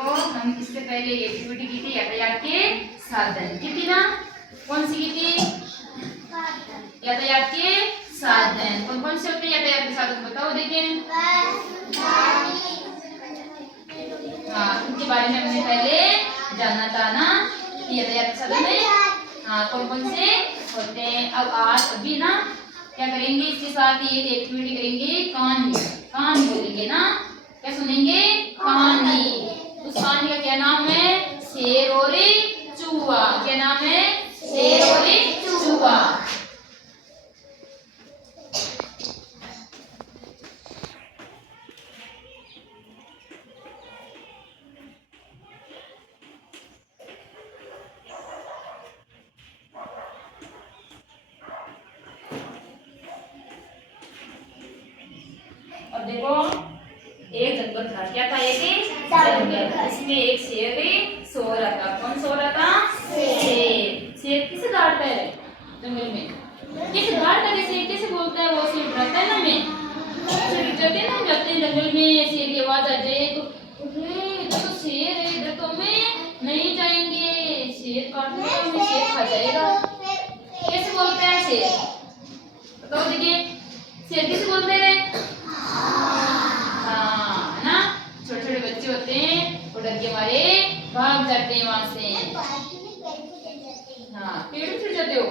देखो हम इससे पहले एक्टिविटी की थी यातायात के साधन, की थी ना? कौन सी की थी? यातायात के साधन। कौन कौन से होते हैं यातायात के साधन बताओ देखें। हाँ, उनके बारे में हमने पहले जाना था ना कि यातायात के साधन में हाँ कौन कौन से होते हैं। अब आज अभी ना क्या करेंगे, इसके साथ ही एक एक्टिविटी करेंगे, कहानी। कहानी बोलेंगे ना, क्या सुनेंगे? कहानी। उस कहानी का क्या नाम है? शेर और चूहा। क्या नाम है? शेर और चूहा। अब देखो एक जंगल था, क्या था? एक जंगल। इसमें एक शेर सो रहा था। कौन सो रहा था? शेर। शेर किसे डांटता है जंगल में? कैसे डांटता है? कैसे बोलता है? वो शेर डरता है ना हमें। जाते हैं ना, जाते हैं जंगल में, शेर की आवाज आ जाए तो इधर तो शेर है, इधर तो हमें नहीं जाएंगे, शेर काटने का हमें, शेर खा जाएगा। कैसे बोलते हैं शेर? बताओ देखिए, शेर कैसे बोलते हैं? हाँ, है ना? छोटे छोटे बच्चे होते हैं, वो डर के मारे भाग जाते हैं वहां से। हाँ, पेड़ पे चढ़ जाते हो?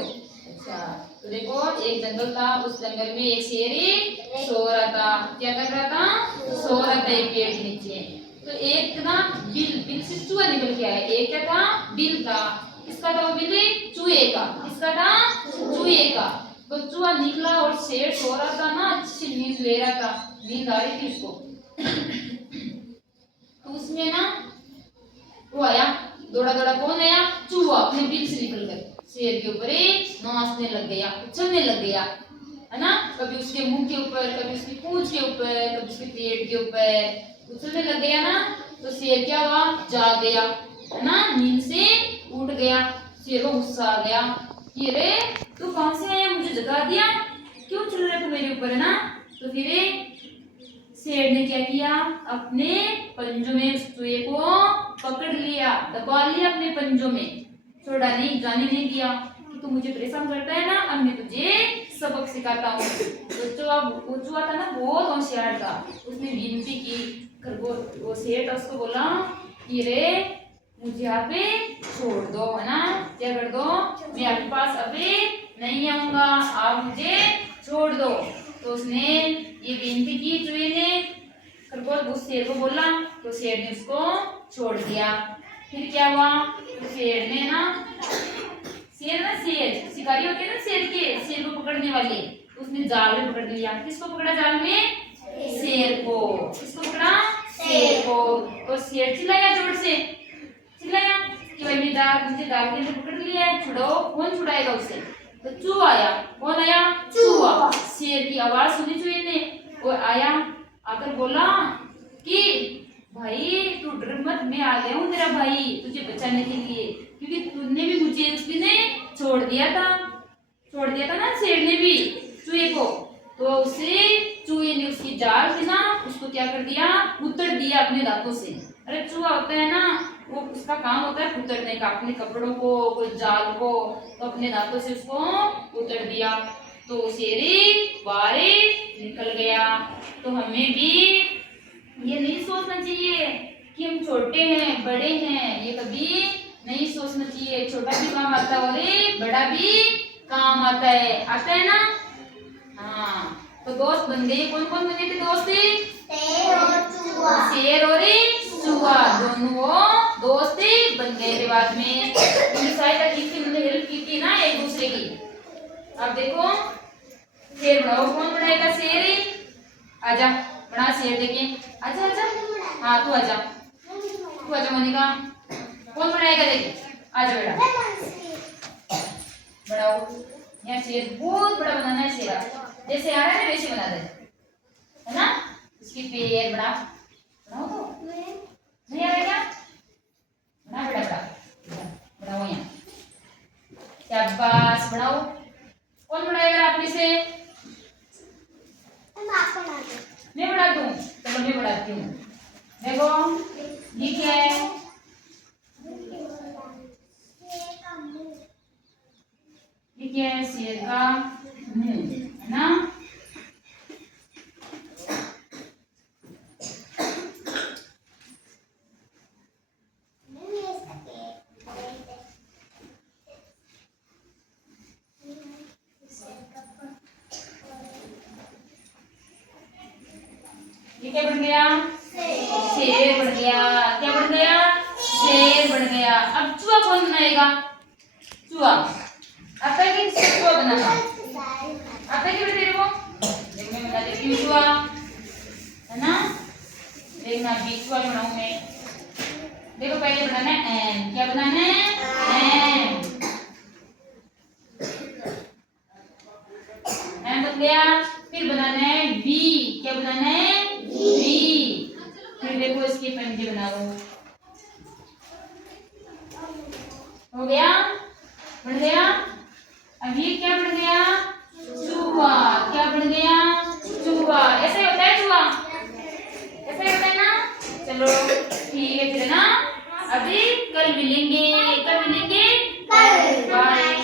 अच्छा, तो देखो एक जंगल था, उस जंगल में एक शेर सो रहा था। क्या कर रहा था? सो रहा था एक पेड़ के नीचे। तो एक ना बिल से चूहा निकल के आया। एक क्या था? बिल था। किसका था वो बिल? चूहे का। किसका था? चूहे का। तो चूहा निकला और शेर सो रहा था ना, अच्छी नींद ले रहा था, नींद आ रही थी उसको। तो उसमें ना वो आया, दौड़ा दौड़ा। कौन आया? चूहा अपने बिल से निकल कर शेर के ऊपर नाचने लग गया, उछलने लग गया, है ना? कभी उसके मुंह के ऊपर, कभी उसकी पूंछ के ऊपर, कभी उसके पेट के ऊपर उछलने लग गया ना। तो शेर क्या हुआ? जाग गया, है ना? नींद से उठ गया। शेर को गुस्सा आ गया कि अरे तू कहां से आया, मुझे जगा दिया, क्यों चल रहा तू मेरे ऊपर, है ना? तो फिर शेर ने क्या किया? अपने पंजों में उस चूहे को पकड़ लिया, दबा लिया अपने पंजों में, जाने नहीं दिया कि तू मुझे परेशान करता है ना, अब मैं तुझे सबक सिखाता हूँ। तो चूहा था ना, बहुत होशियार था। उसने विनती की, वो शेर था, उसको बोला कि रे मुझे यहाँ पे छोड़ दो, है ना? क्या कर दो? मैं आपके पास अभी नहीं आऊंगा, आप मुझे छोड़ दो। तो उसने ये विनती की चूहे ने, खरगोश उस शेर को बोला, तो शेर ने उसको छोड़ दिया। फिर क्या हुआ? तो शेर शिकारी होते हैं ना शेर के, शेर को पकड़ने वाले, उसने जाल में पकड़ लिया। किसको पकड़ा जाल में? शेर को। किसको पकड़ा? शेर को। तो शेर चिल्लाया, जोर से चिल्लाया कि भाई मुझे दाल के अंदर पकड़ लिया है, छुड़ाओ। कौन छुड़ाएगा उसे? तो चूहा आया। कौन आया? चूहा। शेर की आवाज सुनी चूहे ने, वो आया, आकर बोला कि भाई तू डर मत, मैं आ गया हूँ तेरा भाई तुझे बचाने के लिए, क्योंकि तूने भी मुझे उसने छोड़ दिया था ना शेर ने भी चूहे को। तो उसे चूहे ने उसकी जाल से ना उसको क्या कर दिया? उतर दिया अपने दांतों से। अरे चूहा होता है ना, वो उसका काम होता है उतरने का, अपने कपड़ों को, कोई जाल को, तो अपने दांतों से उसको उतर दिया। तो शेर बारे निकल गया। तो हमें भी ये नहीं सोचना चाहिए कि हम छोटे हैं बड़े हैं, ये कभी नहीं सोचना चाहिए। छोटा भी काम आता है और बड़ा भी काम आता है ना? हाँ, तो दोस्त बन गए। कौन कौन बने थे दोस्त? शेर और चूहा दोनों वो दोस्त बन गए थे। बाद में उनकी सहायता की थी, उन्होंने हेल्प की थी ना एक दूसरे की। अब देखो शेर बनाओ, कौन बनाएगा? शेर आजा, बना शेर देखें। आजा आजा, हाँ तू आजा, मोनिका। कौन बनाएगा? देखे, आजा बेटा, बनाओ। यहाँ शेर बहुत बड़ा बनाना है। शेर जैसे आ रहा है ना वैसे बना दे, है ना? उसकी पैर बनाओ तो नहीं आ रहा क्या? बना बेटा, बनाओ यहाँ, शाबाश, बनाओ। कौन बनाएगा आप में से? मैं बना दूं? चलो मैं बनाती हूँ। देखो ये क्या है, ये क्या है, शेर का मुंह है ना। ये क्या बन गया, शेर बन गया। क्या बन गया, शेर बन गया। अब चूहा कौन बनाएगा, चूहा आता है कि चूहा बनाना आता है कि बेटा तेरे को, देख मैं बता देती हूँ चूहा है ना। देखना अभी चूहा बनाऊं मैं। देखो पहले बनाना है एम, क्या बनाना है, एम बन गया। फिर बनाना है वी, क्या बनाना है, वी। फिर देखो इसके पंजे बनाओ, हो गया, बन गया। अब ये क्या बन गया, चूहा। क्या बन गया, चूहा। ऐसे होता है चूहा, ऐसे होता है ना। चलो ठीक है फिर ना, अभी कल मिलेंगे, कल मिलेंगे।